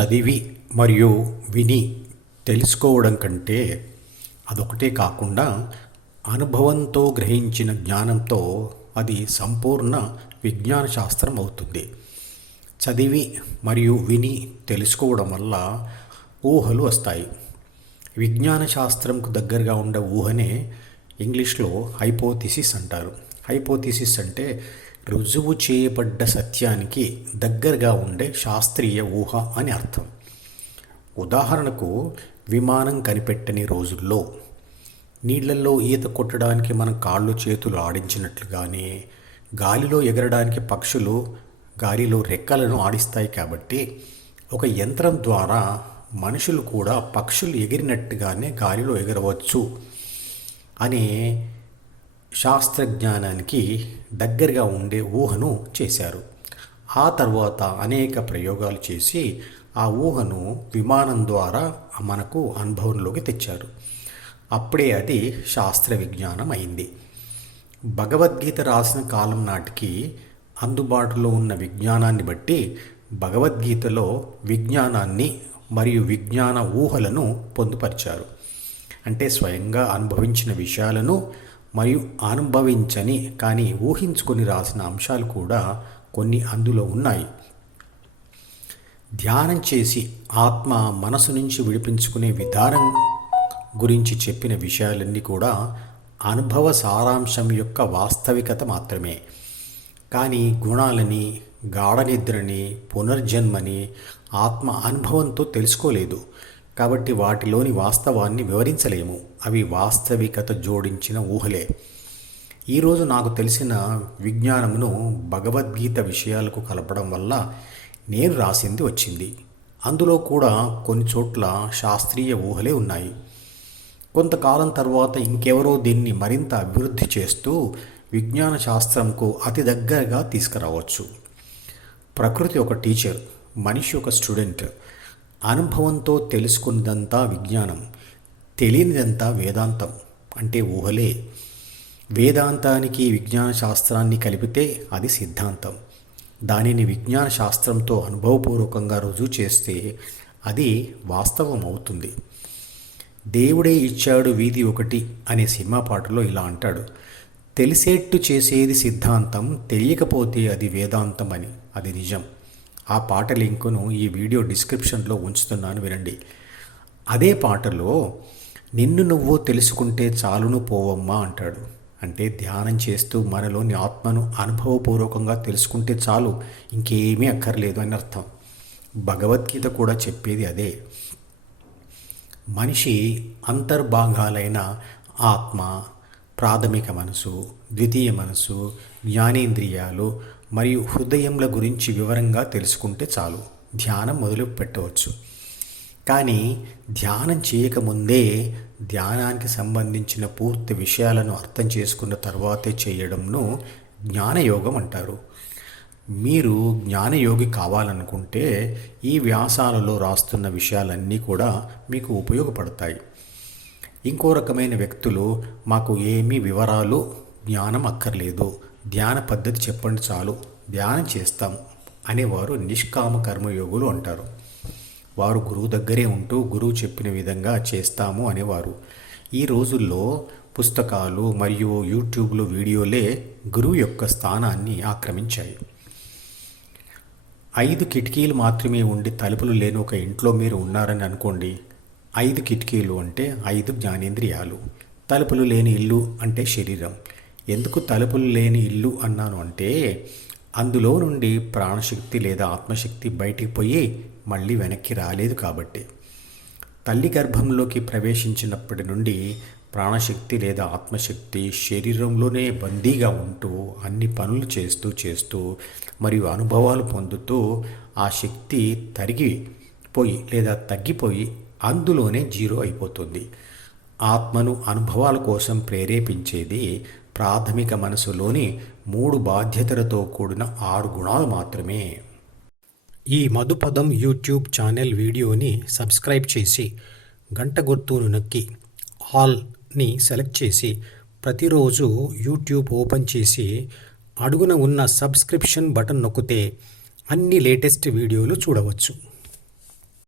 చదివి మరియు విని తెలుసుకోవడం కంటే అదొకటే కాకుండా అనుభవంతో గ్రహించిన జ్ఞానంతో అది సంపూర్ణ విజ్ఞాన శాస్త్రం అవుతుంది. చదివి మరియు విని తెలుసుకోవడం వల్ల ఊహలు వస్తాయి. విజ్ఞాన శాస్త్రంకు దగ్గరగా ఉండే ఊహనే ఇంగ్లీష్లో హైపోథిసిస్ అంటారు. హైపోథిసిస్ అంటే రుజువు చేయబడ్డ సత్యానికి దగ్గరగా ఉండే శాస్త్రీయ ఊహ అని అర్థం. ఉదాహరణకు విమానం కనిపెట్టని రోజుల్లో నీళ్ళలో ఈత కొట్టడానికి మన కాళ్ళు చేతులు ఆడించినట్లుగానే గాలిలో ఎగరడానికి పక్షులు గాలిలో రెక్కలను ఆడిస్తాయి కాబట్టి ఒక యంత్రం ద్వారా మనుషులు కూడా పక్షులు ఎగిరినట్టుగానే గాలిలో ఎగరవచ్చు అనే శాస్త్రజ్ఞానానికి దగ్గరగా ఉండే ఊహను చేశారు. ఆ తర్వాత అనేక ప్రయోగాలు చేసి ఆ ఊహను విమానం ద్వారా మనకు అనుభవంలోకి తెచ్చారు. అప్పుడే అది శాస్త్ర విజ్ఞానం అయింది. భగవద్గీత రాసిన కాలం నాటికి అందుబాటులో ఉన్న విజ్ఞానాన్ని బట్టి భగవద్గీతలో విజ్ఞానాన్ని మరియు విజ్ఞాన ఊహలను పొందుపరిచారు. అంటే స్వయంగా అనుభవించిన విషయాలను మరియు అనుభవించని కానీ ఊహించుకొని రాసిన అంశాలు కూడా కొన్ని అందులో ఉన్నాయి. ధ్యానం చేసి ఆత్మ మనసు నుంచి విడిపించుకునే విధానం గురించి చెప్పిన విషయాలన్నీ కూడా అనుభవ సారాంశం యొక్క వాస్తవికత మాత్రమే. కానీ గుణాలని గాఢనిద్రని పునర్జన్మని ఆత్మ అనుభవంతో తెలుసుకోలేదు. కాబట్టి వాటిలోని వాస్తవాన్ని వివరించలేము. అవి వాస్తవికత జోడించిన ఊహలే. ఈరోజు నాకు తెలిసిన విజ్ఞానమును భగవద్గీత విషయాలకు కలపడం వల్ల నేను రాసింది వచ్చింది. అందులో కూడా కొన్ని చోట్ల శాస్త్రీయ ఊహలే ఉన్నాయి. కొంతకాలం తర్వాత ఇంకెవరో దీన్ని మరింత అభివృద్ధి చేస్తూ విజ్ఞాన శాస్త్రంకు అతి దగ్గరగా తీసుకురావచ్చు. ప్రకృతి ఒక టీచర్ మనిషి ఒక స్టూడెంట్. అనుభవంతో తెలుసుకున్నదంతా విజ్ఞానం తెలియనిదంతా వేదాంతం. అంటే ఊహలే. వేదాంతానికి విజ్ఞాన శాస్త్రాన్ని కలిపితే అది సిద్ధాంతం. దానిని విజ్ఞాన శాస్త్రంతో అనుభవపూర్వకంగా రుజువు చేస్తే అది వాస్తవం అవుతుంది దేవుడే ఇచ్చాడు వీధి ఒకటి అనే సినిమా పాటలో ఇలా అంటాడు. తెలిసేట్టు చేసేది సిద్ధాంతం తెలియకపోతే అది వేదాంతం అని అది నిజం. ఆ పాట లింకును ఈ వీడియో డిస్క్రిప్షన్లో ఉంచుతున్నాను వినండి. అదే పాటలో నిన్ను నువ్వు తెలుసుకుంటే చాలును పోవమ్మా అంటాడు. అంటే ధ్యానం చేస్తూ మనలోని ఆత్మను అనుభవపూర్వకంగా తెలుసుకుంటే చాలు ఇంకేమీ అక్కర్లేదు అని అర్థం. భగవద్గీత కూడా చెప్పేది అదే. మనిషి అంతర్భాగాలైన ఆత్మ ప్రాథమిక మనసు ద్వితీయ మనసు జ్ఞానేంద్రియాలు మరియు హృదయంల గురించి వివరంగా తెలుసుకుంటే చాలు. ధ్యానం మొదలు పెట్టవచ్చు. కానీ ధ్యానం చేయకముందే ధ్యానానికి సంబంధించిన పూర్తి విషయాలను అర్థం చేసుకున్న తర్వాతే చేయడంను జ్ఞానయోగం అంటారు. మీరు జ్ఞానయోగి కావాలనుకుంటే ఈ వ్యాసాలలో రాస్తున్న విషయాలన్నీ కూడా మీకు ఉపయోగపడతాయి. ఇంకో రకమైన వ్యక్తులు మాకు ఏమీ వివరాలు జ్ఞానం అక్కర్లేదు. ధ్యాన పద్ధతి చెప్పండి చాలు. ధ్యానం చేస్తాం అనేవారు నిష్కామ కర్మయోగులు అంటారు. వారు గురువు దగ్గరే ఉంటూ గురువు చెప్పిన విధంగా చేస్తాము అనేవారు. ఈ రోజుల్లో పుస్తకాలు మరియు యూట్యూబ్లో వీడియోలే గురువు యొక్క స్థానాన్ని ఆక్రమించాయి. ఐదు కిటికీలు మాత్రమే ఉండి తలుపులు లేని ఒక ఇంట్లో మీరు ఉన్నారని అనుకోండి. ఐదు కిటికీలు అంటే ఐదు జ్ఞానేంద్రియాలు. తలుపులు లేని ఇల్లు అంటే శరీరం. ఎందుకు తలుపులు లేని ఇల్లు అన్నాను అంటే అందులో నుండి ప్రాణశక్తి లేదా ఆత్మశక్తి బయటికి పోయి మళ్ళీ వెనక్కి రాలేదు కాబట్టి. తల్లి గర్భంలోకి ప్రవేశించినప్పటి నుండి ప్రాణశక్తి లేదా ఆత్మశక్తి శరీరంలోనే బందీగా ఉంటూ అన్ని పనులు చేస్తూ చేస్తూ మరియు అనుభవాలు పొందుతూ ఆ శక్తి తరిగిపోయి లేదా తగ్గిపోయి అందులోనే జీరో అయిపోతుంది. ఆత్మను అనుభవాల కోసం ప్రేరేపించేది ప్రాథమిక మనసులోని మూడు బాధ్యతలతో కూడిన ఆరు గుణాలు మాత్రమే. ఈ మధుపదం యూట్యూబ్ ఛానల్ వీడియోని సబ్స్క్రైబ్ చేసి గంట గుర్తును నొక్కి ఆల్ని సెలెక్ట్ చేసి ప్రతిరోజు యూట్యూబ్ ఓపెన్ చేసి అడుగున ఉన్న సబ్స్క్రిప్షన్ బటన్ నొక్కితే అన్ని లేటెస్ట్ వీడియోలు చూడవచ్చు.